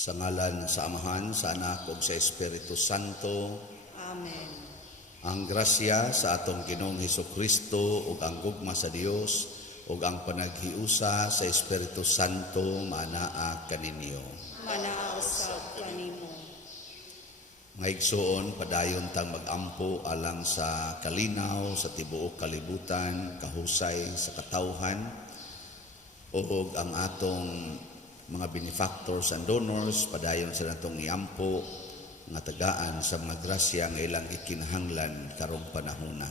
Sa ngalan sa Amahan, sa Anak ug sa Espiritu Santo. Amen. Ang grasya sa atong Ginoong Hesukristo ug ang gugma sa Dios ug ang panaghiusa sa Espiritu Santo manaa kaninyo. Manaa usab kanimo. Mga igsoon, padayon tang magampo alang sa kalinaw sa tibuok kalibutan, kahusay sa katawhan, ug ang atong mga benefactors and donors, padayon sa natong iampo nga tagaan sa mga grasya nga ilang ikinahanglan karong panahona.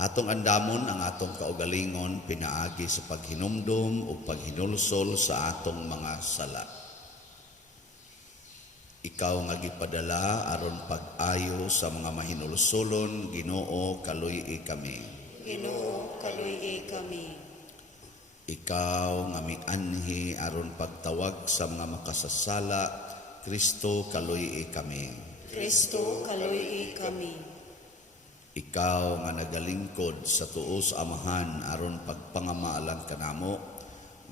Atong andamon ang atong kaugalingon pinaagi sa paghinumdum ug paghinulsol sa atong mga sala. Ikaw nga gipadala aron pag-ayo sa mga mahinulsolon, Ginoo, kaluy-i kami. Ginoo, kaluy-i kami. Ikaw nga mianhi aron pagtawag sa mga makasasala, Kristo, kaluy-i kami. Kristo, kaluy-i kami. Ikaw nga nagalingkod sa tuos Amahan aron pagpangamaalan kanamo,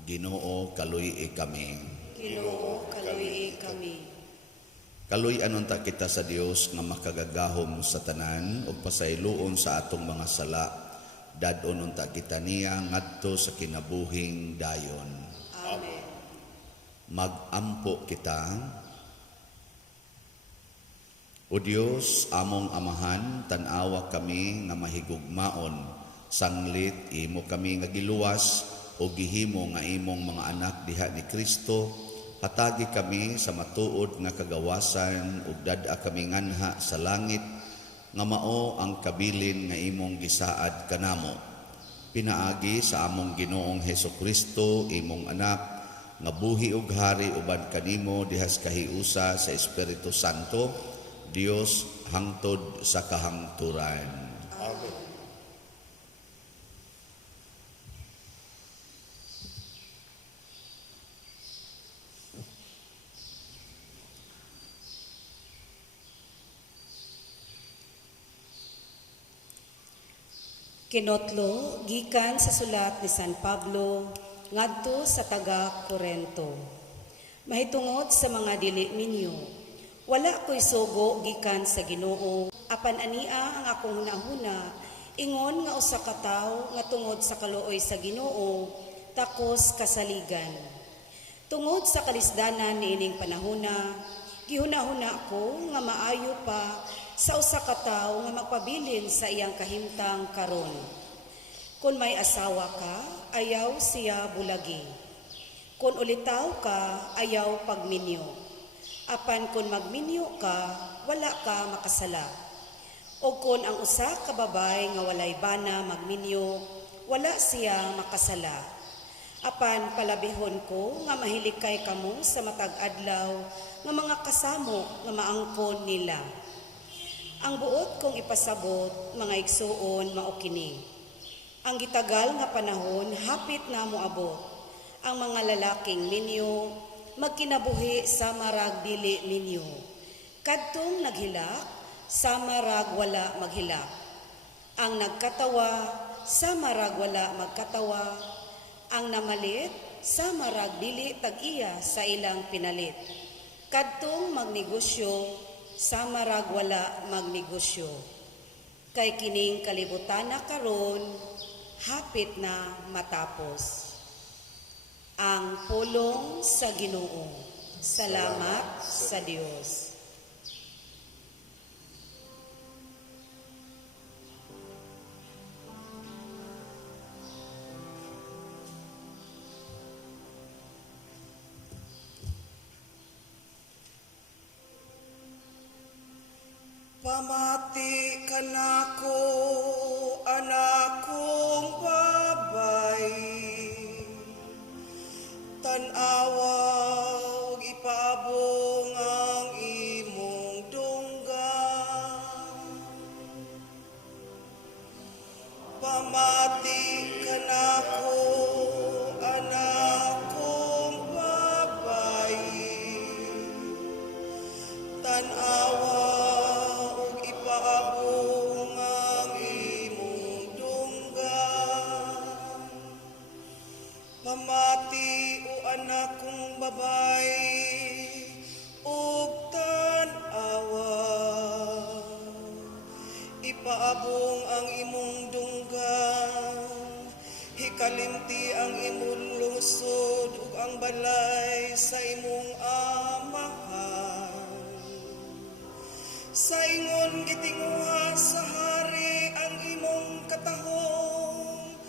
Ginoo, kaluy-i kami. Ginoo, kaluy-i kami. Kaluy-anon ta kita sa Dios nga makagagahom sa tanan ug pasayloon sa atong mga sala. Dadon unta kita niya ngadto sa kinabuhing dayon. Amen. Magampo kita. O Dios, among Amahan, tan-awa kami nga mahigugmaon. Sanglit imo kami nga giluwas o gihimo nga imong mga anak diha ni Kristo. Hatagi kami sa matuod nga kagawasan ug dad-a kami nganha sa langit nga mao ang kabilin nga imong gisaad kanamo. Pinaagi sa among Ginoong Hesukristo, imong anak, nga buhi ug hari uban kanimo dihas kahiusa sa Espiritu Santo, Dios hangtod sa kahangturan. Amen. Kinotlo, gikan sa sulat ni San Pablo, ngadto sa taga-Korento. Mahitungod sa mga dili ninyo, wala ko'y sugo gikan sa Ginoo, apan ania ang akong hunahuna, ingon nga usa ka tawo nga tungod sa kaluoy sa Ginoo, takos kasaligan. Tungod sa kalisdanan niining panahona, gihunahuna ko nga maayo pa sa usa ka tawo nga magpabilin sa iyang kahimtang karon. Kung may asawa ka, ayaw siya bulagi. Kung ulitaw ka, ayaw pagminyo. Apan kung magminyo ka, wala ka makasala. O kung ang usa ka babay nga walay bana magminyo, wala siya makasala. Apan palabihon ko nga mahilikay kamo sa matag adlaw nga mga kasamo nga maangkon nila. Ang buot kong ipasabot, mga igsuon, mao kini. Ang gitagal nga panahon, hapit na moabot. Ang mga lalaking ninyo, magkinabuhi sa marag dili ninyo. Kadtong naghilak, sa marag wala maghilak. Ang nagkatawa, sa marag wala magkatawa. Ang namalit, sa marag dili tag-iya sa ilang pinalit. Kadtong magnegosyo, sa marag wala magnegosyo. Kay kining kalibutan na karon, hapit na matapos. Ang pulong sa Ginoo. Salamat sa Dios. Pamati ka nako, anak kong babay, tan-awa ug ipabong ang imong dunggan. Pamati ka nako, anak kong babay, tan-awa Pamati o anak kong babay, ug tan-awa. Ipaabong ang imong dunggan, hikalimti ang imong lungsod ug ang balay sa imong amahan. Sa ingon gitinguha sa hari ang imong katahong,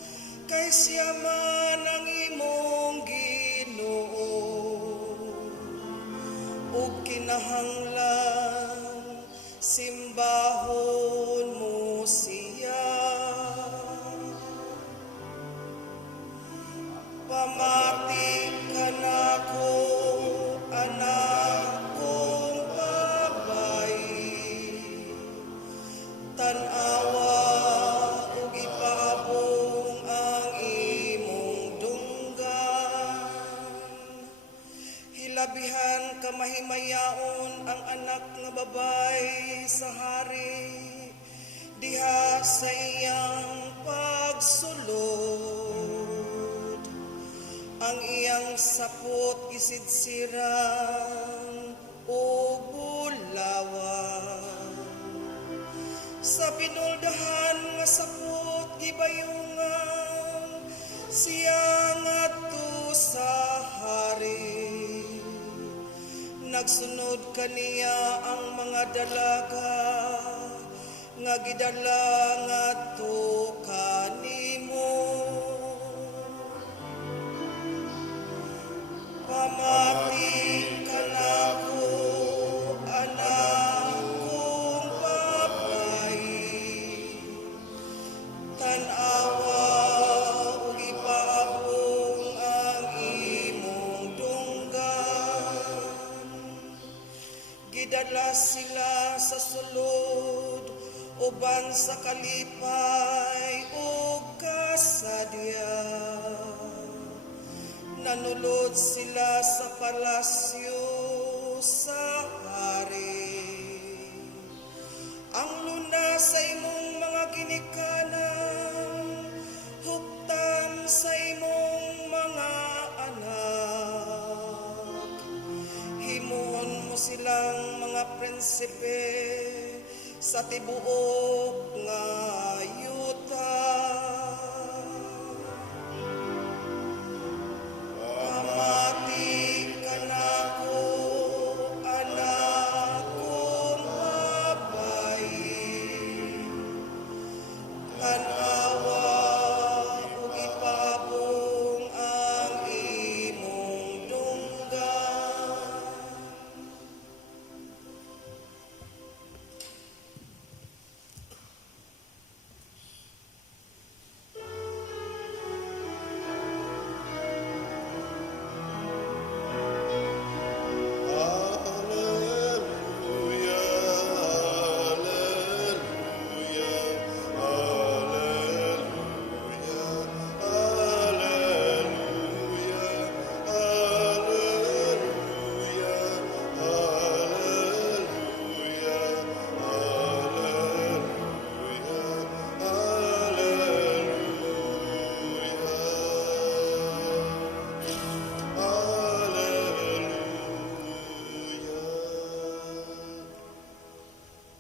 kay siya man ang imong Ginoo. Ug kinahanglan simbahon mo siya. Pamati ka nako, anak kong babay, tan-awa ug ipaabong ang imong dunggan. Hilabihan ka mahimayaon ang anak nga babay sa hari, diha sa iyang pagsulod. Ang iyang sapot isidsiran o bulawan. Sa pinuldahan nga sapot gibayungan, siya ngadto sa hari. Nagsunod kaniya ang mga dalaga, nga gidala ngadto kanimo. Pamati ka nako, anak kong babay, tan-awa ug ipaabong ang imong dunggan. Gidala sila sa sulod, uban sa kalipay ug kasadya. Nanulod sila sa palasyo sa hari. Ang luna sa imong mga ginikanan, huktan sa imong mga anak. Himuon mo silang mga prinsipe sa tibuok nga yuta. Pamati ka nako, anak kong babay, tan-awa ug ipaabong ang imong dunggan.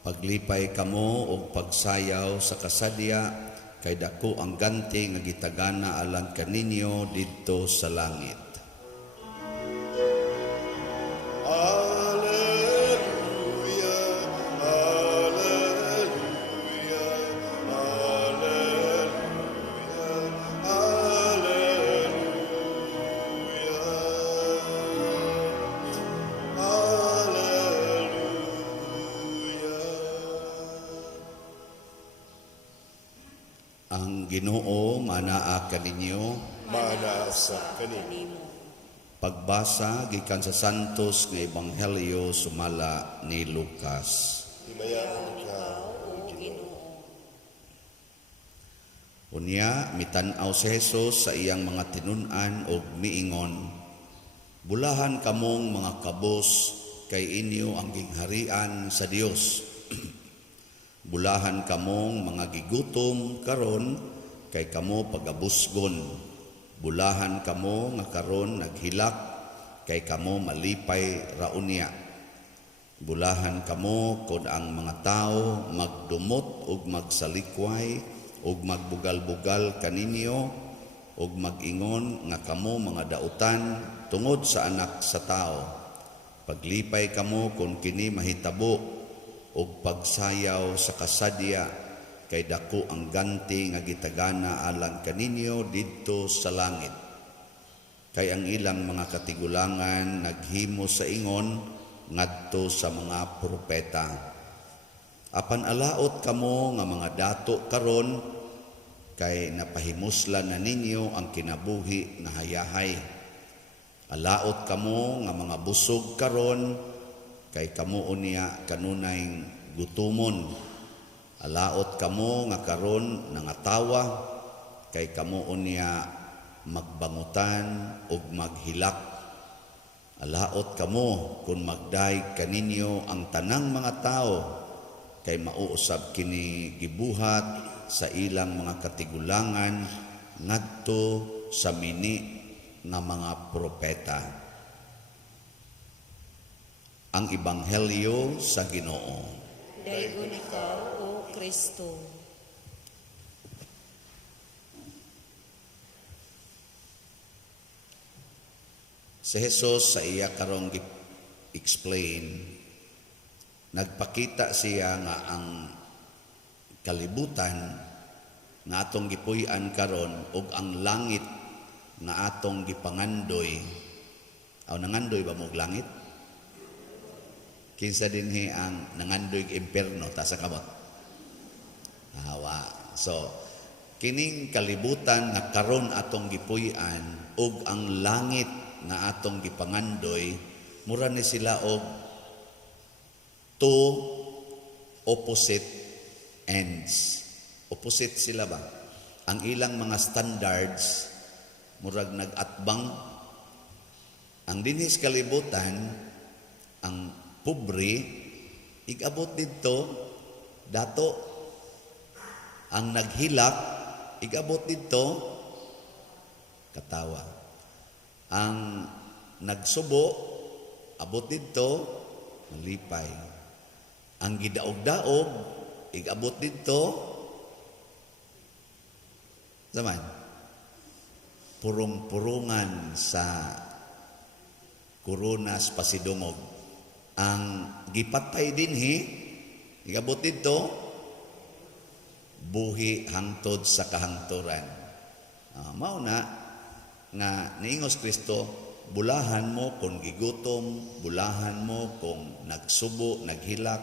Paglipay kamo og pagsayaw sa kasadya, kay dako ang ganti nga gitagana alang kaninyo didto sa langit. Ang Ginoo manaa kaninyo. Mana sa kanimo. Pagbasa gikan sa Santos nga Ebanghelyo sumala ni Lucas. Himayaan ka, O Ginoo. Unya mitan-aw si Jesus sa iyang mga tinun-an og miingon, bulahan kamong mga kabos kay inyo ang gingharian sa Dios. Bulahan kamong mga gigutom karon kay kamo pagabusgon. Bulahan kamo nga karon naghilak kay kamo malipay raunya. Bulahan kamo kung ang mga tao magdumot ug magsalikway ug magbugal-bugal kaninyo ug magingon nga kamo mga dautan tungod sa anak sa tao. Paglipay kamo kung kini mahitabo ug pagsayaw sa kasadya kay dako ang ganti nga gitagana alang kaninyo didto sa langit. Kay ang ilang mga katigulangan naghimo sa ingon ngadto sa mga propeta. Apan alaot kamo nga mga dato karon kay napahimuslan na ninyo ang kinabuhi na hayahay. Alaot kamo nga mga busog karon kay kamo unya kanunay gutumon. Alaot kamo nga karon nangatawa kay kamo unya magbangutan ug maghilak. Alaot kamo kung magday kaninyo ang tanang mga tao kay mauusab kini gibuhat sa ilang mga katigulangan ngadto sa mini nga mga propeta. Ang Ebanghelyo sa Ginoo. Daygon ikaw, O Kristo. Si Jesus sa iya karong explain, nagpakita siya nga ang kalibutan nga atong gipuy-an karon ug ang langit nga atong gipangandoy. Aw nangandoy ba mo og langit? Kinsa dinhi ang nangandoy og impierno ta sa kamot? Hawa. So kining kalibutan nga karon atong gipuy-an ug ang langit nga atong gipangandoy, mura ni sila og two opposite ends. Opposite sila ba? Ang ilang mga standards murag nag-atbang. Ang dinhis kalibutan, ang pobre, igabot dito, dato. Ang naghilak, igabot dito, katawa. Ang nagsubo, abot dito, malipay. Ang gidaog-daog, igabot dito, zaman, purong-purungan sa Kurunas Pasidungog. Ang gipatay dinhi, igabot dito, buhi hangtod sa kahangturan. Mao na nga niingos Kristo, bulahan mo kung gigutom, bulahan mo kung nagsubo, naghilak,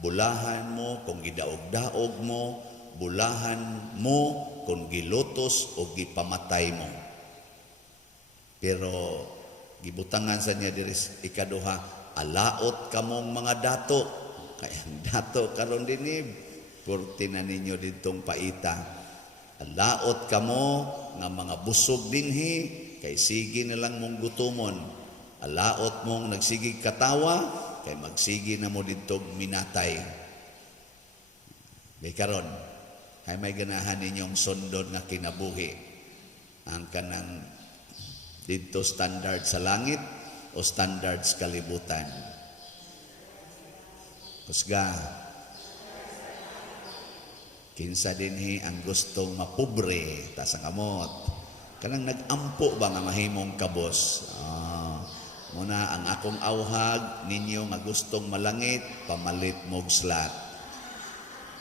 bulahan mo kung gidaog-daog mo, bulahan mo kung gilutos o gipamatay mo. Pero gibutangan sa niya diri ikaduha, alaot kamong mga dato. Kaya ang dato karon dinhi, purti na ninyo ditong paita. Alaot kamo nga mga busog dinhi, kay sige na lang mong gutumon. Alaot mong nagsigi katawa, kay magsigi na mo ditong minatay. May karon, ay may ganahan ninyong sundon nga kinabuhi. Ang kanang dito standard sa langit o standards kalibutan. Kusga, kinsa dinhi ang gustong mapobre ta sa kamot. Kanang nag-ampo ba nga mahimong kabos? Muna ang akong awhag ninyo nga gustong malangit, pamalit mog slat.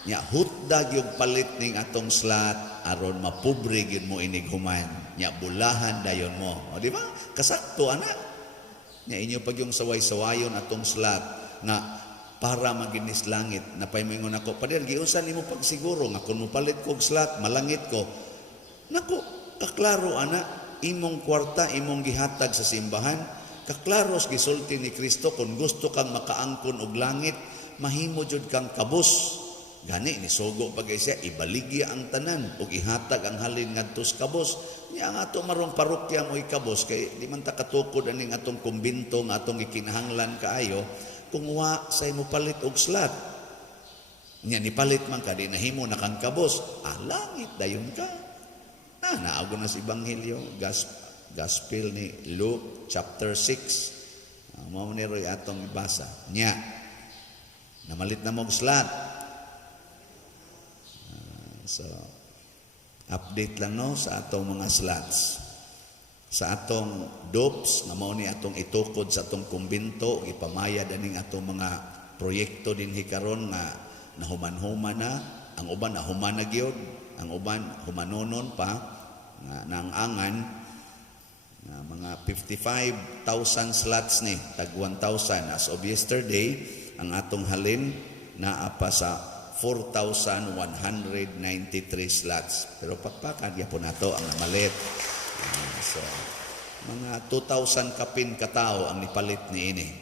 Nya hutdag yung palit ning atong slat aron mapobre gyud mo inig human. Nya bulahan dayon mo. O di ba? Kasakto ana. Nya inyo pag yung saway-sawayon atong slat nga para maginis langit. Napaymingon ako, pader, giusan nimo pagsiguro nga kung mupalit kog slat, malangit ko. Naku, kaklaro ana, imong kwarta, imong gihatag sa simbahan, kaklaros gisulti ni Kristo kung gusto kang makaangkon og langit, mahimo jud kang kabus. Gani ni sogo pagay siya, ibaligya ang tanan ug ihatag ang halin ngadto sa kabus. Nya ang ato marong parokya mo ikabos kay di man ta katukod aning atong kumbinto nga atong gikinahanglan kaayo. Kung wa say mo palit og slat, nya ni palit man ka di nahimo na kang kabos, langit dayon ka. Naago na sa Ebanghelyo, Gospel ni Luke chapter 6. Mao ni roy atong ibasa. Nya. Namalit na mo og slot. So update lang no sa atong mga slots. Sa atong DOPS nga mao ni atong itukod sa atong kumbento, ipamayad aning atong mga proyekto dinhi karon nga nahuman-human na, ang uban nahuman na gyud, ang uban humanonon pa nga naangan nga mga 55,000 slots ni tag 1,000 as of yesterday. Ang atong halin naa pa sa 4,193 slots, pero pakpakan gyapon nato ang namalit. So mga 2,000 kapin katao ang nipalit niini.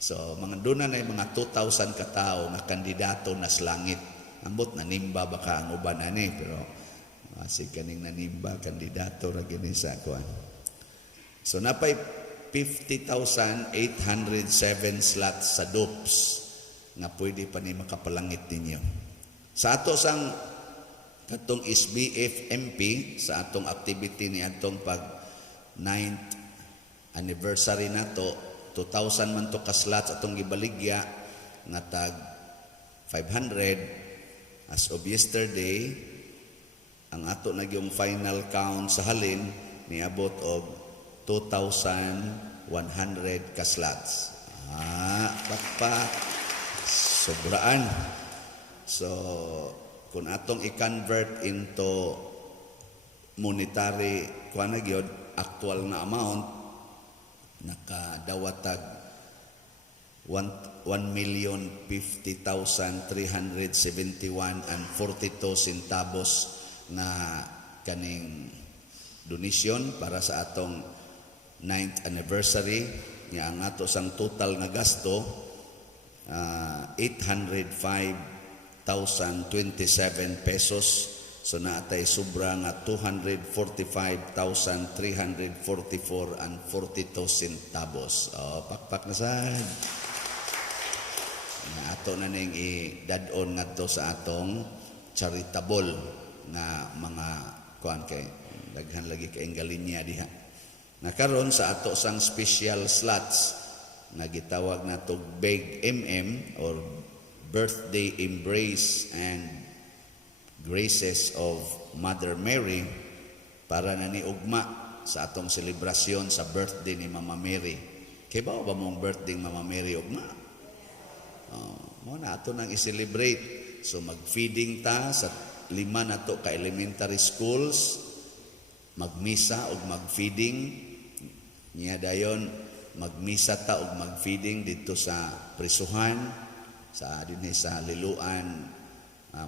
So mga duna na mga 2,000 katao nga kandidato na sa langit. Ambot nanimba baka ang uban ani, pero masig kaning nanimba kandidato ra gini sa kuan. So napay 50,807 slots sa DOPS nga pwede pa ni makapalangit ninyo. Sa ato sang katong SBF-MP, sa atong activity ni atong pag 9th anniversary nato, 2,000 man to ka slots atong gibaligya nga tag 500 as of yesterday. Ang ato na yung final count sa halin niabot og 2,100 ka slots. Pakpak sobraan. So kung atong i-convert into monetary kuan na gyud, actual na amount, nakadawatag 1,050,371 and 42 centavos na kaning donation para sa atong 9th anniversary. Nga ang ato sang total nga gasto 805,027 pesos. So naatay sobra nga 245,344 and 42 centavos. Pakpak na sad. Nga ato na ning i-dad-on ngadto sa atong charitable nga mga kuan kay daghan lagi kay galinya diha. Nakaron sa ato sang special slots nga gitawag nato Big MM or Birthday Embrace and Graces of Mother Mary, para na ni ugma sa atong selebrasyon sa birthday ni Mama Mary. Kay ba mong birthday Mama Mary ugma? Mo na ato nang i-celebrate. So mag-feeding ta sa 5 nato ka elementary schools, magmisa og mag-feeding niya dayon, magmisa ta og mag-feeding dito sa prisuhan sa dinhi sa Liloan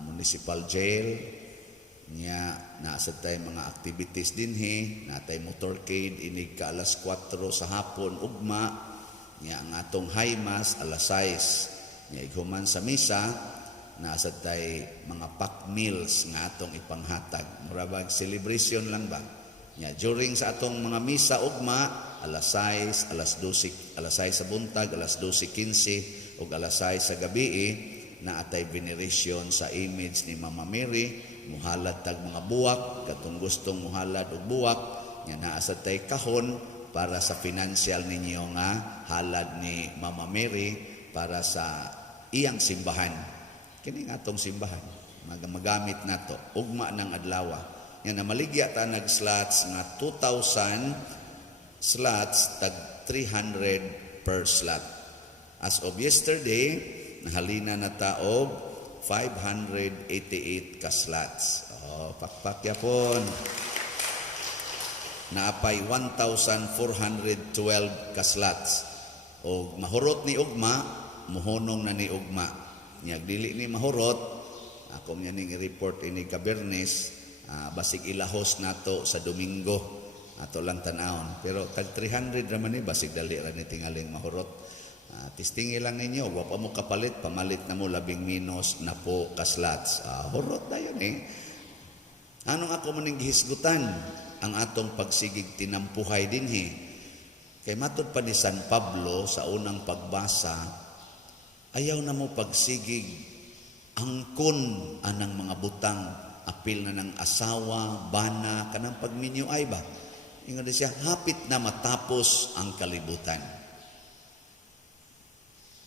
Municipal Jail. Niya nasa tay mga activities dinhi, natay motorcade inig ka alas 4 sa hapon ugma. Niya ang atong high mass alas 6. Niya ighuman sa misa, nasa tay mga pack meals nga atong ipanghatag. Murabag celebration lang ba? Niya during sa atong mga misa ugma, alas 6, alas 12, alas 6 sa buntag, alas 12:15 ug alas 6 sa gabi, na atay veneration sa image ni Mama Mary. Muhalad tag mga buwak, katong gustong muhalad og buwak, nga naa sa tay kahon para sa financial ninyo nga halad ni Mama Mary para sa iyang simbahan. Kini nga atong simbahan magamit nato ugma ng adlaw. Nga namaligya ta nag slots nga 2,000 slots tag 300 per slot. As of yesterday, nahalina na taog 588 ka slots. Pakpak yapon. Naapay 1,412 ka slots. O mahurot ni ugma, muhunong na ni ugma. Nyag dili ni mahurot, ako niya ning report ini ka Bernes, basig ilahos nato sa Domingo. Ato lang tanawon. Pero tag 300 raman ni basig dali ra ni tingaling mahurot. Tistingi lang ninyo, wa pa mo kapalit, pamalit na mo 11- na po ka slots. Hurot na yun Anong ako maning gihisgutan ang atong pagsigig tinampuhay dinhi. Kay matud pa ni San Pablo sa unang pagbasa, ayaw na mo pagsigig angkon anang mga butang apil na ng asawa, bana, kanang pagminyo ay ba? Ingon siya, hapit na matapos ang kalibutan.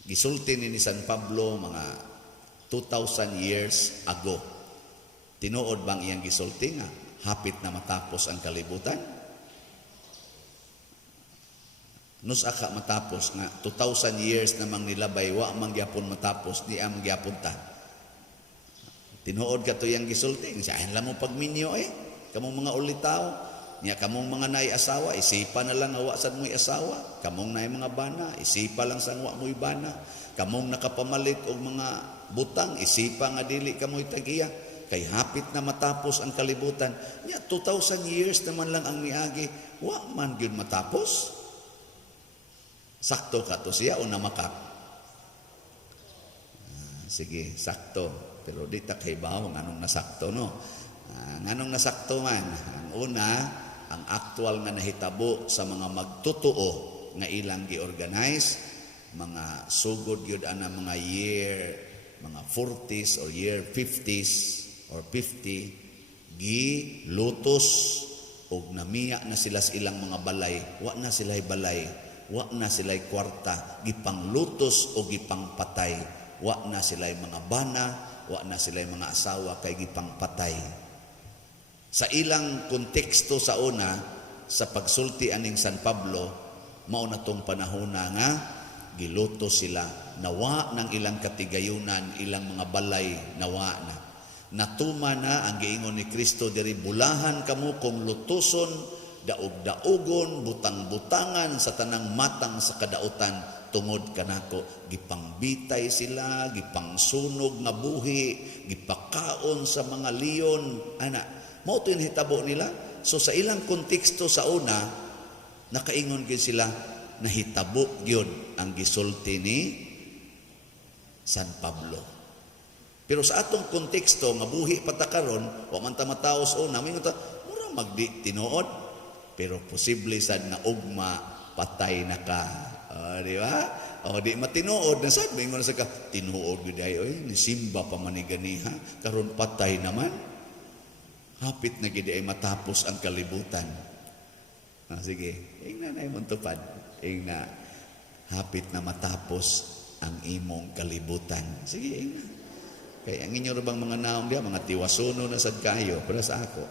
Gisulti ni San Pablo mga 2,000 years ago. Tinuod bang iyang gisulti nga, hapit na matapos ang kalibutan? Nus aka matapos nga 2,000 years namang nilabay, wa mang gyapon matapos, di ang gyapon ta. Tinuod ka to iyang gisulti, siya lang mo pagminyo kamong mga ulitaw, niya kamong mga naay asawa, isipa na lang awa sad mo'y asawa. Kamong naay mga bana, isipa lang sang wa mo'y bana. Kamong nakapamalit og mga butang, isipa nga dili kamoy tagiya. Kay hapit na matapos ang kalibutan. Niya 2,000 years naman lang ang niagi, wa man gyud matapos. Sakto ka to siya o namakak? Sige, sakto. Pero di ta kay bawo nganong nasakto no. Nganong nasakto man. Ang una, ang actual nga nahitabo sa mga magtutuo nga ilang gi-organize, mga sugod yun ana mga year, mga 40s or year 50s or 50, gilutos og namiya na sila sa ilang mga balay, wa na sila'y balay, wa na sila'y kwarta, gipanglutos o gipangpatay, wa na sila'y mga bana, wa na sila'y mga asawa kay gipangpatay. Sa ilang konteksto sa una, sa pagsulti aning San Pablo, mao na tong panahon nga giluto sila, nawa ng ilang katigayunan, ilang mga balay, nawa na. Natuma na ang giingon ni Kristo diri, bulahan kamo kung lutuson, daog-daogon, butang-butangan sa tanang matang sa kadautan, tungod kanako. Gipangbitay sila, gipangsunog nga buhi, gipakaon sa mga leon, mao to yung hitabo nila. So sa ilang konteksto sa una, nakaingon gyud sila, nahitabo gyud ang gisulti ni San Pablo. Pero sa atong konteksto nga buhi patakaron, wa man ta mataos una, mingon ta mura magdi tinuod, pero posible sad nga ugma patay na ka. Di ba? Di matinuod na sad, mingon sa ka tinuod gyud ay ni simba pa man ni ganiha, karon patay naman. Hapit na gid ay matapos ang kalibutan. Sige, ingna na imong tupad. Ingna, hapit na matapos ang imong kalibutan. Sige, ingna. Kaya ang inyo bang mga naong diya, mga tiwasuno na sad kayo, para sa ako.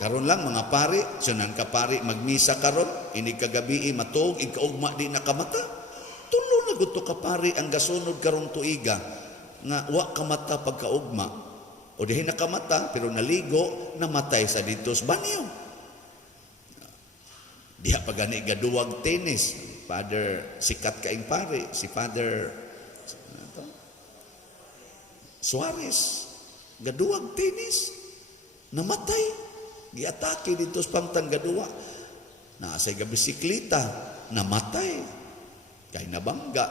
Karon lang mga pari, sunan ka pari, magmisa karon, ini kagabi matog, ikaugma di nakamata. Tulo na gusto ka pari ang gasunod karon tuiga, nga wa kamata pagkaugma. O dihin nakamata, pero naligo, namatay sa dito sa banyo. Diha pa gani gaduwag tenis. Father, sikat kaing pare, si Father Suarez, gaduwag tenis, namatay. Giatake dito sa pamtang gaduwa. Naasay ga bisikleta, namatay. Kay nabangga.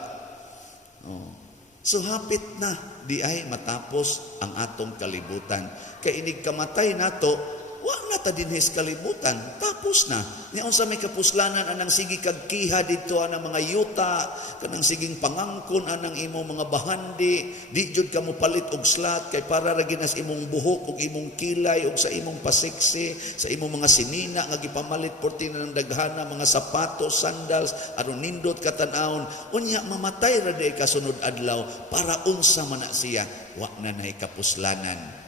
So hapit na di ay matapos ang atong kalibutan. Kay inig kamatay nato, wa na ta dinhi sa kalibutan, tapos na. Niya unsa may kapuslanan anang sige kagkiha dito anang mga yuta, kanang siging pangangkon anang imong mga bahandi, di jud ka mo palit og slat kay para ra ginas imong buhok ug imong kilay ug sa imong pasiksi, sa imong mga sinina nga gipamalit porti na ng daghana mga sapatos, sandals, aron nindot katan-awon. Unya mamatay ra di kasunod adlaw, para unsa man na siya, wa na nay kapuslanan.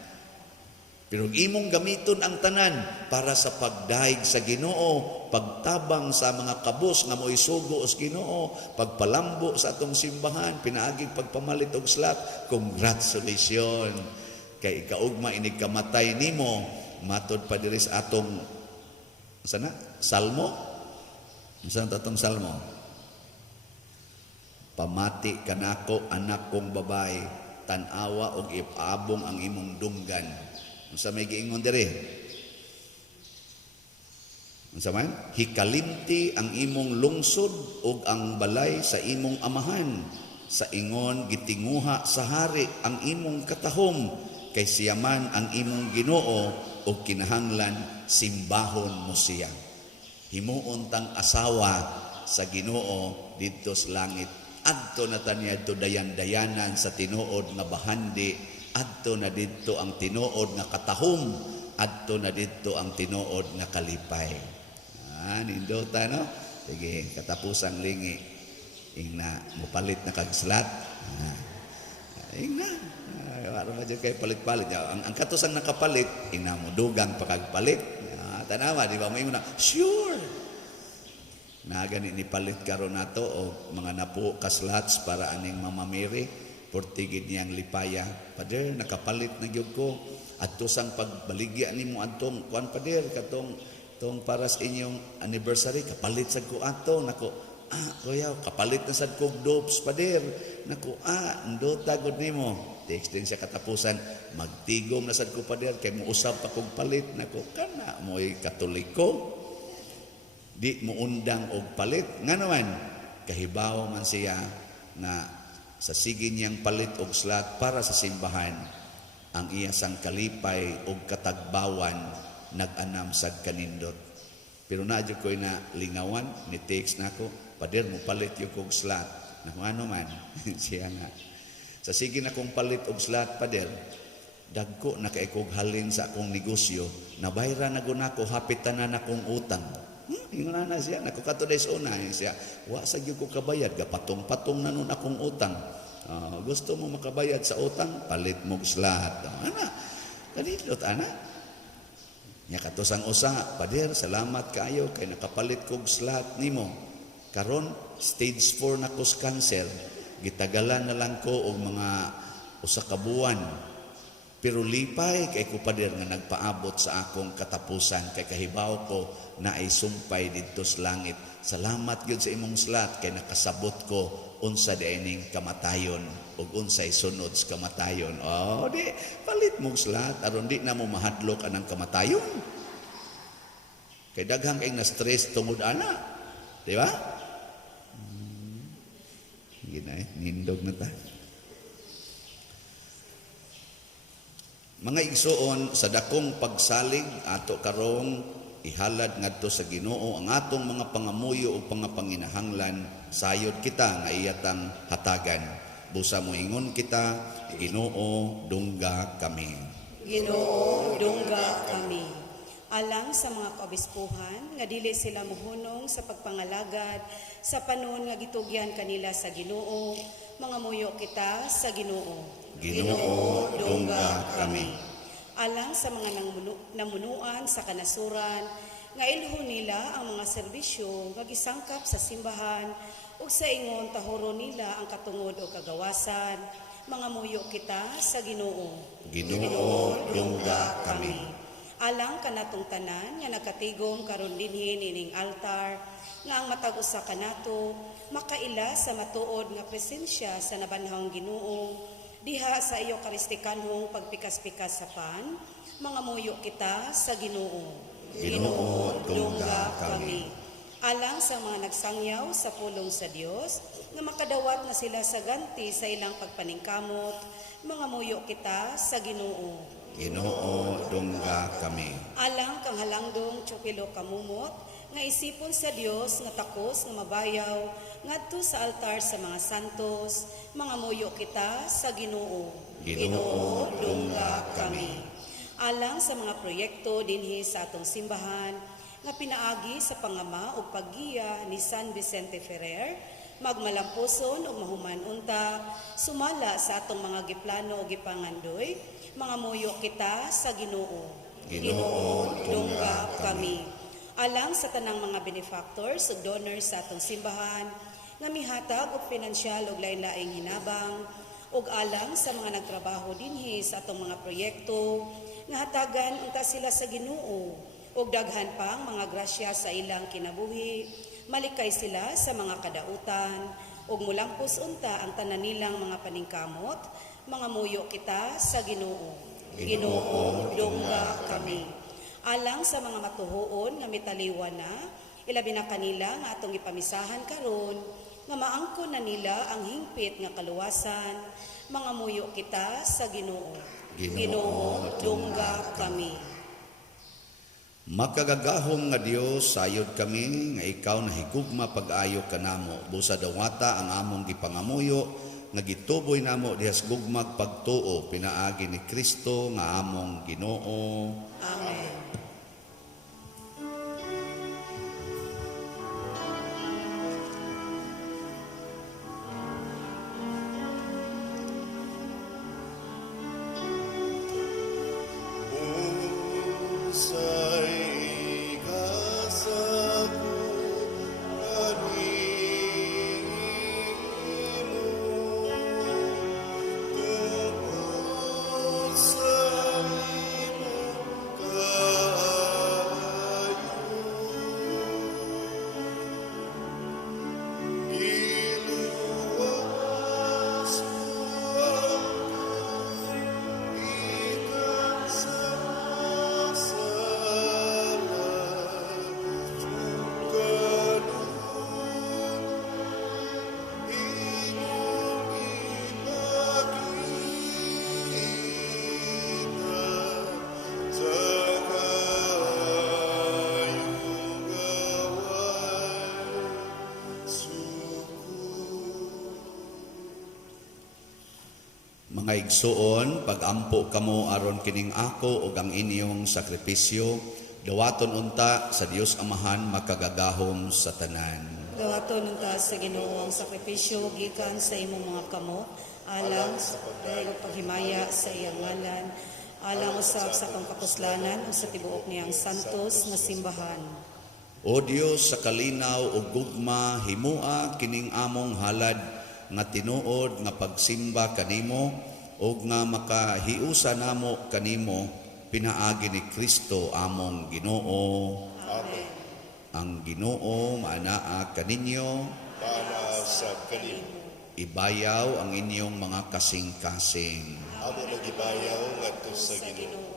Pero imong gamiton ang tanan para sa pagdaig sa Ginoo, pagtabang sa mga kabos nga mo'y sugo sa Ginoo, pagpalambo sa atong simbahan, pinaaging pagpamalit og slat. Congratulations! Kay ikaugma inig kamatay nimo, matod pa diri sa atong sana? Salmo? Saan atong salmo? Pamati kanako anak kong babae, tanawa og ipaabong ang imong dunggan. Unsa may giingon diri? Unsa man? Hikalimti ang imong lungsod ug ang balay sa imong amahan. Sa ingon gitinguha sa hari ang imong katahom, kay siya man ang imong Ginoo ug kinahanglan simbahon mo siya. Himuon tang asawa sa Ginoo didto sa langit. Adto na ta niya dayan-dayanan sa tinuod nga bahandi adto na didto ang tinuod nga katahom, adto na didto ang tinuod nga kalipay. Nindota no? Sige, katapusang lingi. Ingna, mupalit na kagslat. Ingna. Wala ba dyan kayo palit-palit? Ang katusang nakapalit, ingna mo, dugang pakagpalit. Tanawa, di ba? May muna, sure. Na gani ni palit karon nato o mga napo kaslats para aning mamamiri, portigid niyang lipaya. Pader, nakapalit na gyud ko. Adto sang pagbaligya nimo adtong kuan pader katong tong para sa inyong anniversary kapalit sad ko ato nako kuya kapalit na sad kog dopes pader nako ndota gud nimo text din siya katapusan magtigom na sad ko pader kay mo usab pa kog palit nako kana moy katoliko di mo undang og palit nga naman kahibaw man siya na sa sige niyang palit og slot para sa simbahan ang iya sang kalipay og katagbawan nag-anam sad kanindot. Pero nadyo ko'y na lingawan, ni text na ako, pader mo palit yung kong slot. Na kung ano man, siya nga. Sa sige na kong palit og slot, pader, dagko na kay kong halin sa akong negosyo, nabayra na guna ko, hapitan na akong utang. Yung na siya, nakukato days una, siya, wa sa gyud ko kabayad, gapatong-patong na nun akong utang. Gusto mo makabayad sa utang, palit mo slot. Ana, kanindot, ana. Nya katosang usa, pader, salamat kaayo kay nakapalit kog slot nimo. Karon stage 4 na kos cancer. Gitagalan na lang ko og mga usa ka buwan. Pero lipay kay ko pader nga nagpaabot sa akong katapusan kay kahibaw ko na ay sumpay didto sa langit. Salamat gyud sa imong slot kay nakasabot ko unsa diining kamatayon ug unsay sunod sa kamatayon. Di palit mo slot aron di na mo mahadlok anang kamatayon. Kay daghang kay na stress tungod ana. Di ba? Ginay, nindog na ta. Mga igsoon sa dakong pagsalig ato karong ihalad ngadto sa Ginoo ang atong mga pangamuyo o pangapanginahanglan sayod kita nga iyatang hatagan. Busa mo ingon kita, Ginoo dungga kami. Ginoo dungga kami. Alang sa mga kaobispuhan nga dili sila mohunong sa pagpangalagad sa panon nga gitugyan kanila sa Ginoo, mga muyo kita sa Ginoo. Ginoo dungga kami. Alang sa mga namunuan sa kanasuran nga ilhon nila ang mga serbisyo nga gisangkap sa simbahan ug sa ingon tahuro nila ang katungod o kagawasan, mga muyo kita sa Ginoo. Ginoo dungga kami. Alang kanatong tanan nga nakatigom karon dinhi nining altar nga ang matag usa kanato makaila sa matuod nga presensya sa nabanhawng Ginoo diha sa iyo karistikanhong pagpikas-pikas sa pan, mga muyo kita sa Ginoo. Ginoo dungga kami. Alang sa mga nagsangyaw sa pulong sa Dios nga makadawat na sila sa ganti sa ilang pagpaningkamot, mga muyo kita sa Ginoo. Ginoo dungga kami. Alang kang halangdong tsupilo kamumot nga isipon sa Dios nga takos nga mabayaw ngadto sa altar sa mga santos, mga muyo kita sa Ginoo. Ginoo dungga kami. Alang sa mga proyekto dinhi sa atong simbahan nga pinaagi sa pangama ug paggiya ni San Vicente Ferrer, magmalampuson ug mahuman unta sumala sa atong mga giplano ug gipangandoy, mga muyo kita sa Ginoo. Ginoo dungga kami. Alang sa tanang mga benefactors ug donors sa atong simbahan nga mihatag og pinansyal ug lain-laing hinabang ug alang sa mga nagtrabaho dinhi sa atong mga proyekto nga hatagan unta sila sa Ginoo ug daghan pang mga grasya sa ilang kinabuhi, malikay sila sa mga kadautan ug mulampos unta ang tanan nilang mga paningkamot, mga muyo kita sa Ginoo. Ginoo dungga kami. Alang sa mga matuhoon nga mitaliwan na, ilabi na kanila nga atong ipamisahan karon nga maangkon na nila ang hingpit nga kaluwasan, mga muyo kita sa Ginoo. Ginoo dungga kami. Makagagahom nga Dios sayod kami nga ikaw na higugma pag-ayo kanamo busa dawata ang among gipangamuyo nga gituboy namo dihas gugmag pagtuo pinaagi ni Kristo nga among Ginoo. Amen. Usay kasagutan nimo, tungkol sa imong kaayo. Iluwas mo ako, ikan sa Mga igsuon, pagampo kamo aron kining ako ug ang inyong sakripisyo, dawaton unta sa Dios Amahan makagagahom sa tanan. Gawaton unta sa Ginoo ang sakripisyo gikan sa imong mga kamot, alang sa paghimaya sa iyang ngalan, alang usab sa pangkapuslanan ug sa tibuok niyang santos nga simbahan. O Dios sa kalinaw ug gugma, himua kining among halad nga tinuod nga pagsimba kanimo ug nga makahiusa namo kanimo pinaagi ni Kristo among Ginoo. Amen. Ang Ginoo maanaa kaninyo, Pana sa kanimo. ibayaw ang inyong mga kasing-kasing. Amo nagibayaw ngadto sa Ginoo.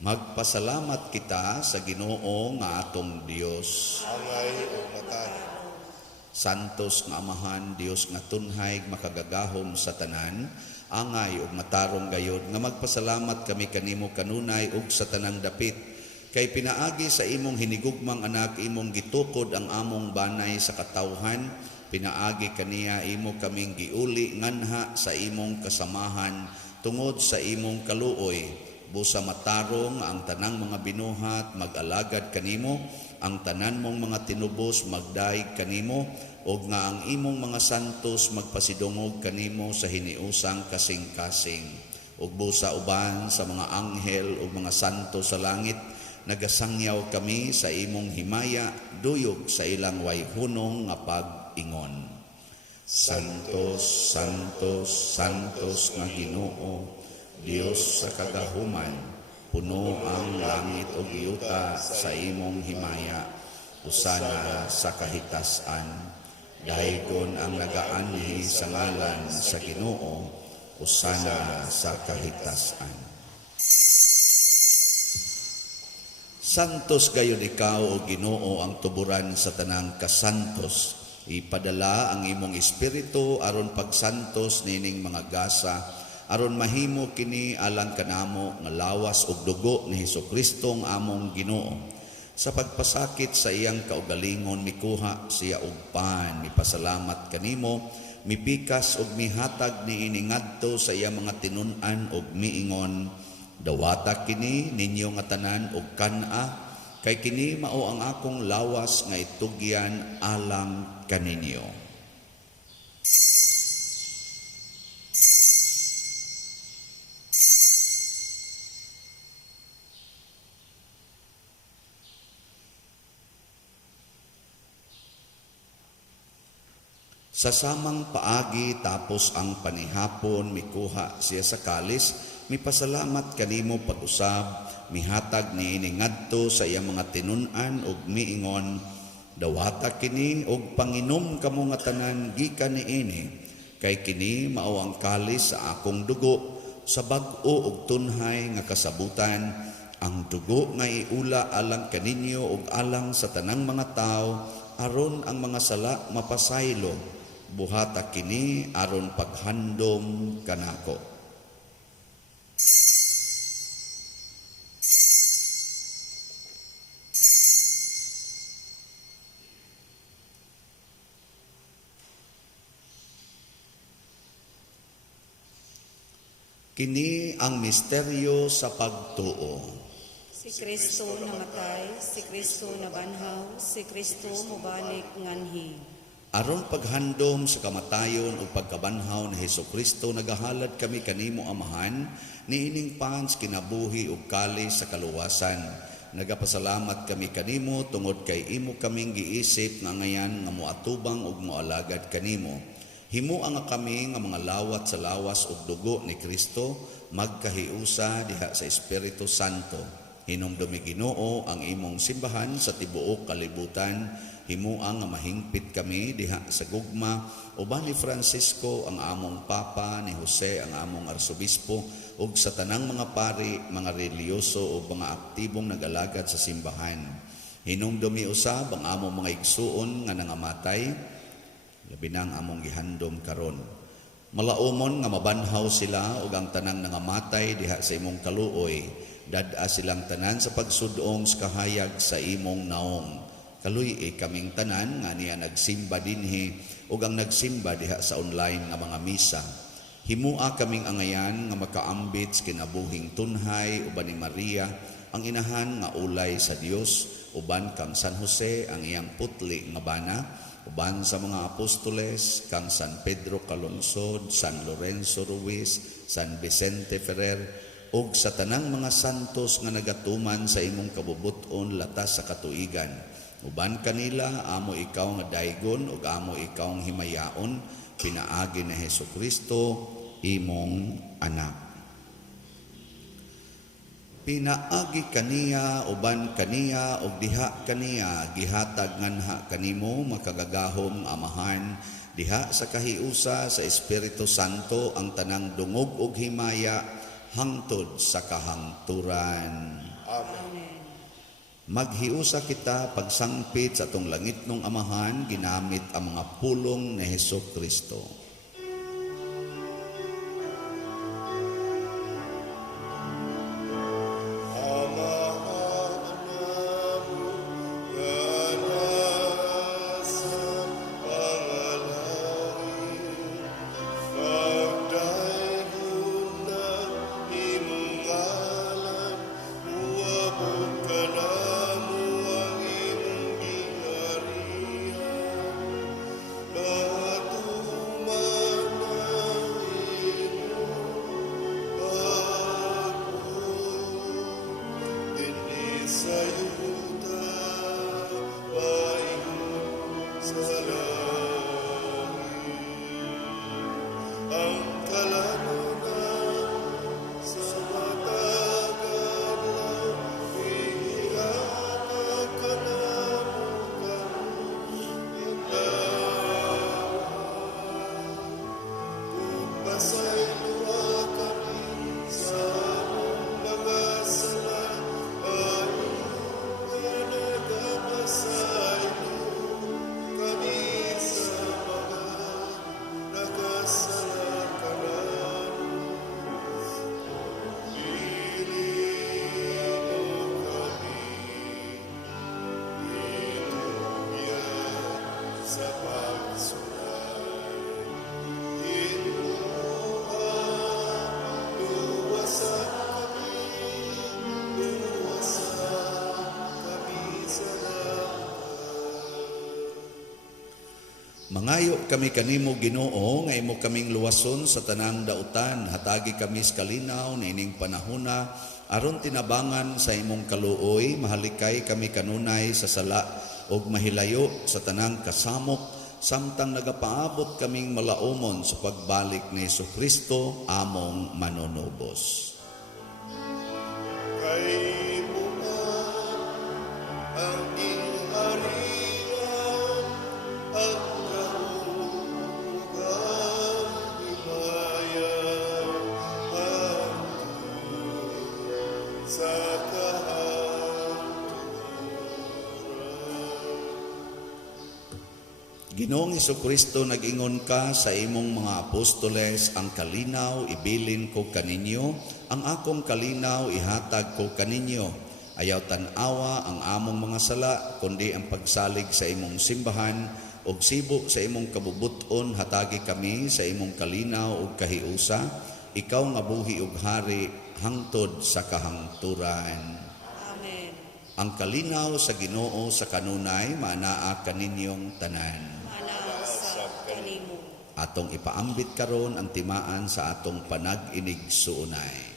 Magpasalamat kita sa Ginoo nga atong Dios. Angay o matana. Santos nga Amahan, Dios nga tunhay makagagahom sa tanan, angay ug matarong gayod nga magpasalamat kami kanimo kanunay ug sa tanang dapit. Kay pinaagi sa imong hinigugmang anak, imong gitukod ang among banay sa katawhan, pinaagi kaniya imo kaming giuli nganha sa imong kasamahan tungod sa imong kaluoy. Busa matarong ang tanang mga binuhat mag-alagad kanimo, ang tanan mong mga tinubos magdaig kanimo, ug nga ang imong mga santos magpasidungog kanimo sa hiniusang kasing-kasing. Ug busa uban sa mga anghel ug mga santo sa langit, nagasangyaw kami sa imong himaya, duyog sa ilang wayhunong nga pag-ingon. Santos, Santos, Santos nga Ginoo, Dios sa kagahuman, puno ang langit ug yuta sa imong himaya, usana sa kahitasan. Daygon ang nagaanhi sa ngalan sa Ginoo, usana sa kahitasan. Santos gayud ikaw o Ginoo ang tuburan sa tanang kasantos. Ipadala ang imong espiritu aron pagsantos nining mga gasa, aron mahimo kini alang kanamo nga lawas ug dugo ni Hesukristo ang among Ginoo. Sa pagpasakit sa iyang kaugalingon mikuha siya og pan, mipasalamat kanimo, mipikas ug mihatag niini ngadto sa iyang mga tinun-an ug miingon, dawata kini ninyo nga tanan og kan-a, kay kini mao ang akong lawas nga itugyan alang kaninyo. Sa samang paagi tapos ang panihapon, mikuha siya sa kalis, mipasalamat kanimo pag-usab, mihatag niini ngadto sa iyang mga tinun-an ug miingon, dawata kini og panginom kamo nga tanan gikan niini, kay kini mao ang kalis sa akong dugo, sa bag-o ug tunhay nga kasabutan, ang dugo nga iula alang kaninyo ug alang sa tanang mga tao, aron ang mga sala mapasaylo. Buhata kini aron paghandom kanako. Kini ang misteryo sa pagtuo. Si Kristo namatay, si Kristo nabanhaw, si Kristo mubalik nganhi. Aron paghandom sa kamatayon o pagkabanhaw ni Hesukristo, nagahalad kami kanimo Amahan, niining pans kinabuhi ug kali sa kaluwasan. Nagapasalamat kami kanimo tungod kay imo kaming giisip nga ngayan nga moatubang ug moalagad kanimo. Himo nga kami nga mga lawat sa lawas ug dugo ni Kristo magkahiusa diha sa Espiritu Santo. Hinumdumi Ginoo ang imong simbahan sa tibuok kalibutan. Himuang nga mahingpit kami diha sa gugma uban ni Francisco ang among papa, ni Jose ang among arsobispo ug sa tanang mga pari, mga reliyoso ug mga aktibong nag-alagad sa simbahan. Hinumdumi usab ang among mga igsuon nga nangamatay, labi na ang among gihandom karon. Malaumon nga mabanhaw sila ug ang tanang nangamatay diha sa imong kaluoy. Dad-a silang tanan sa pagsudong sa kahayag sa imong naong. Kaluy kaming tanan nga niya nagsimba dinhi ug ang nagsimba diha sa online nga mga misa. Himua kaming angayan nga makaambit sa kinabuhing tunhay uban ni Maria, ang inahan nga ulay sa Dios, uban kang San Jose ang iyang putli nga bana, uban sa mga apostoles kang San Pedro Calungsod, San Lorenzo Ruiz, San Vicente Ferrer, ug sa tanang mga santos nga nagatuman sa imong kabubuton latas sa katuigan. Uban kanila, amo ikaw nga daygon ug amo ikaw nga himayaon, pinaagi na Hesukristo, imong anak. Pinaagi kaniya, uban kaniya, ug diha kaniya, gihatag nganha kanimo, makagagahom Amahan, diha sa kahiusa sa Espiritu Santo, ang tanang dungog ug himaya, hangtod sa kahangturan. Amen. Maghiusa kita pagsangpit sa atong langitnong Amahan, ginamit ang mga pulong ni Hesukristo. Mangayo kami kanimo Ginoo nga imo kaming luwason sa tanang dautan, hatagi kami sa kalinaw niining panahona aron tinabangan sa imong kaluoy, mahalikay kami kanunay sa sala ug mahilayo sa tanang kasamok, samtang nagapaabot kaming malaumon sa pagbalik ni Hesukristo among manunubos. Kay buwan ang inharian, ang kahugan himayan, hangtod sa Ginoong Hesukristo, nag-ingon ka sa imong mga apostoles, ang kalinaw ibilin ko kaninyo, ang akong kalinaw ihatag ko kaninyo. Ayaw tan-awa ang among mga sala, kundi ang pagsalig sa imong simbahan, ug sibo sa imong kabubuton hatagi kami sa imong kalinaw ug kahiusa, ikaw nga buhi ug hari hangtod sa kahangturan. Amen. Ang kalinaw sa Ginoo sa kanunay maanaa kaninyong tanan. Manaw sa kanimo. Atong ipaambit karon ang timaan sa atong panag-inig suunay.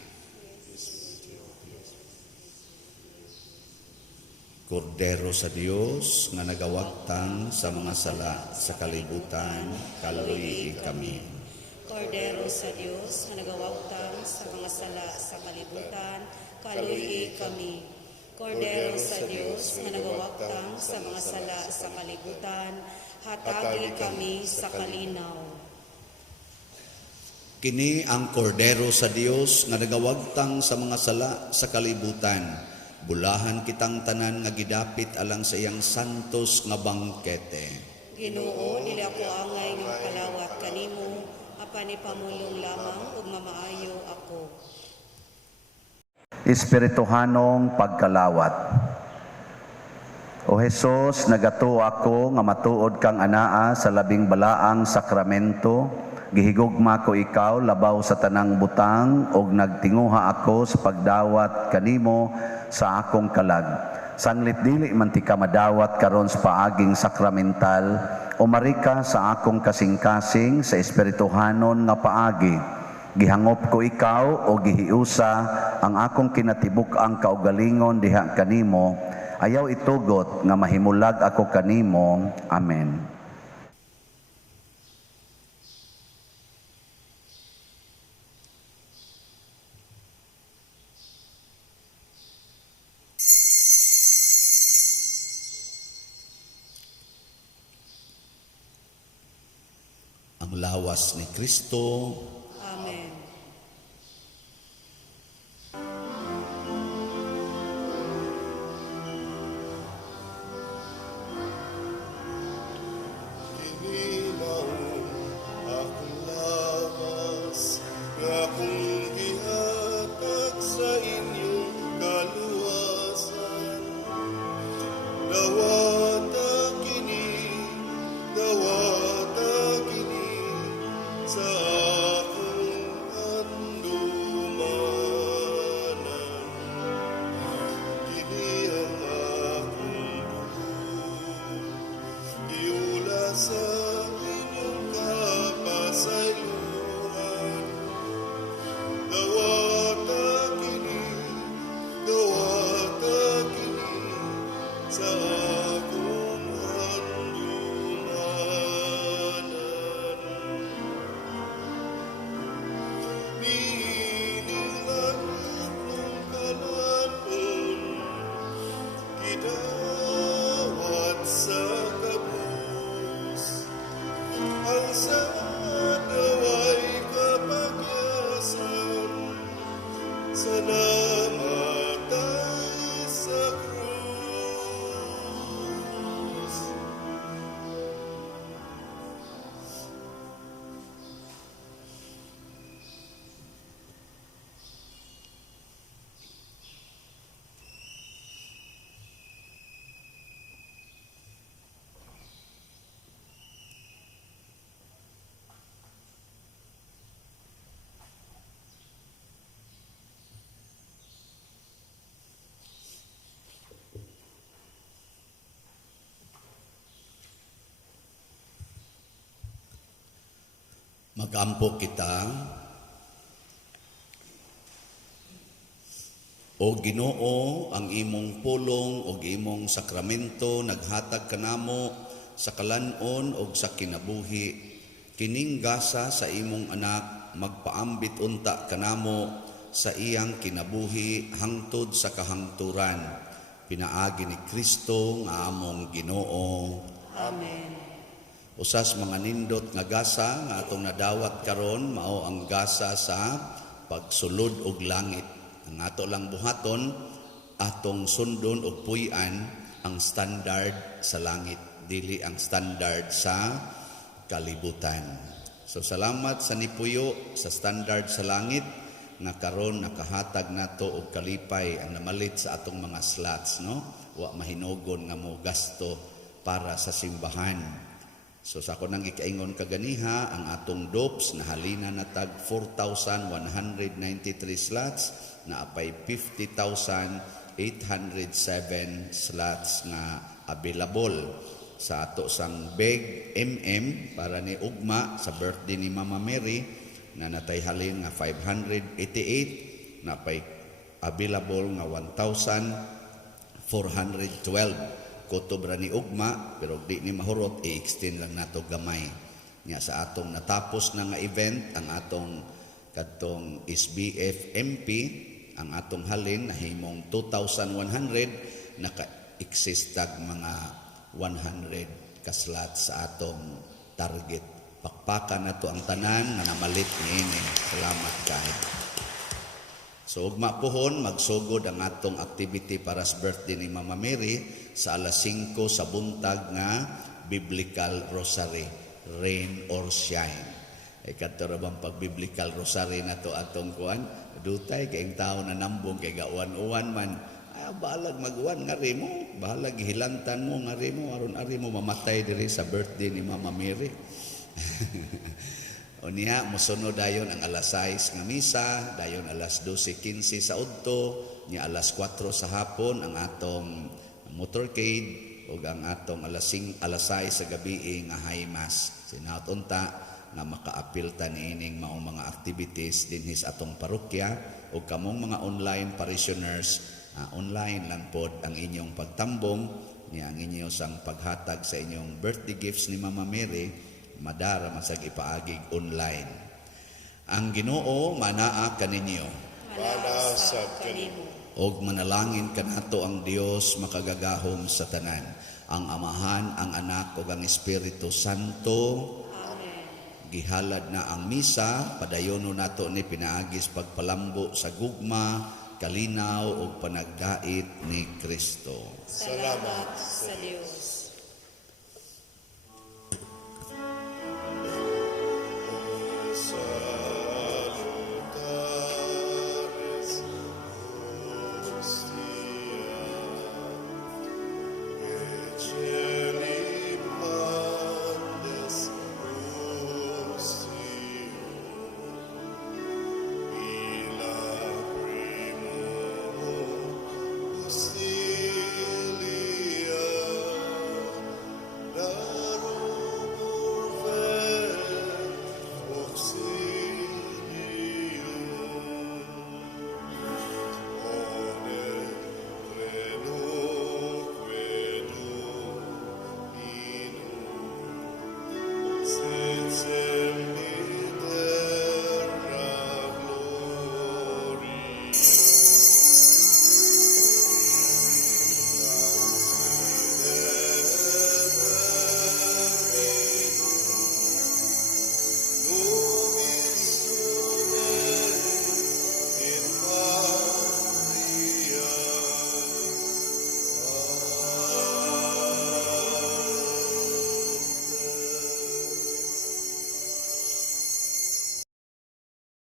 Kordero sa Dios nga nagawagtang sa mga sala sa kalibutan, kaluyi kami. Kordero sa Dios nga nagawagtang sa mga sala sa kalibutan, kaluyi kami. Kordero sa Dios nga nagawagtang sa mga sala sa kalibutan, hatagi kami sa kalinaw. Kini ang kordero sa Dios nga nagawagtang sa mga sala sa kalibutan. Bulahan kitang tanan nga gidapit alang sa iyang santos nga bangkete. Ginoo, dili ako angay nga makalawat kanimo, apan ipamulong lamang ug mamaayo ako. Espirituhanong pagkalawat. O Jesus, nagatuo ako nga matuod kang anaa sa labing balaang sakramento. Gihigugma ko ikaw labaw sa tanang butang ug nagtinguha ako sa pagdawat kanimo sa akong kalag. Sanglit dili man ti ka madawat karon sa paaging sakramental, umari ka sa akong kasing-kasing sa espirituhanon nga paagi. Gihangop ko ikaw o gihiusa ang akong kinatibuk-ang kaugalingon diha kanimo. Ayaw itugot nga mahimulag ako kanimo. Amen. Ang lawas ni Kristo. Amen. Inilaw akong lawas, nga kung gihatag sa inyong kaluwasan. Dawata kini sa akong handumanan. Kini ang akong dugo, iula sa inyong kapasaylohan. Dawata kini sa akong handumanan. Niningat ng kalanon, gidawat sa kabus. Ang sa daway kapagyasan, sa namatay sa krus. Magampo kita. O Ginoo, ang imong pulong o imong sakramento naghatag kanamo sa kalanon o sa kinabuhi. Kining gasa sa imong anak magpaambit unta kanamo sa iyang kinabuhi hangtod sa kahangturan. Pinaagi ni Kristo nga among Ginoo. Amen. Usas mga nindot nga gasa nga atong nadawat karon mao ang gasa sa pagsulod og langit. Ang ato lang buhaton atong sundon og puy-an ang standard sa langit, dili ang standard sa kalibutan. So salamat sa nipuyo sa standard sa langit nga karon nakahatag nato og kalipay ang namalit sa atong mga slots, no? Wa mahinogon nga mo gasto para sa simbahan. So sa ako nang ikaingon kaganiha, ang atong DOPS na halina na tag 4,193 slots, na apay 50,807 slots nga available. Sa ato sang big para ni ugma sa birthday ni Mama Mary na natay halin nga 588, na apay available nga 1,412. Kutobra ni ugma, pero di ni mahurot, i-extend lang nato gamay. Nya sa atong natapos na nga event, ang atong katong SBF MP, ang atong halin na himong 2,100, naka-exist tag mga 100 kaslat sa atong target. Pakpakan na to ang tanan nga namalit niini. Salamat kayo. So ugma pohon, magsugod ang atong activity para sa birthday ni Mama Mary sa alas 5 sa buntag nga Biblical Rosary, Rain or Shine. Ay katorabang pag-Biblical Rosary na to atong kuan, dutay kay tao na nambong kay gauwan-uwan man. Bahalag mag-uwan nga rimo, bahalag hilantan mo nga rimo, aron ari mo mamatay diri sa birthday ni Mama Mary. O niya, musunod dayon ang alas 6 nga misa, dayon alas 12:15 sa udto, niya alas 4 sa hapon ang atong motorcade, o ang atong alas 6 sa gabi nga high mass. Sinatunta nga maka-apil ta niining maong mga activities dinhis atong parokya, o kamong mga online parishioners, online lang pod ang inyong pagtambong, niya ang inyong sang paghatag sa inyong birthday gifts ni Mama Mary, madara masag ipaagig online. Ang Ginoo manaa kaninyo. Manasab kanimo. Og manalangin kanato ang Dios makagagahom sa tanan, ang Amahan, ang Anak ug ang Espiritu Santo. Amen. Gihalad na ang misa, padayono nato ni pinaagis pagpalambo sa gugma, kalinaw ug panagdait ni Kristo. Salamat sa Dios.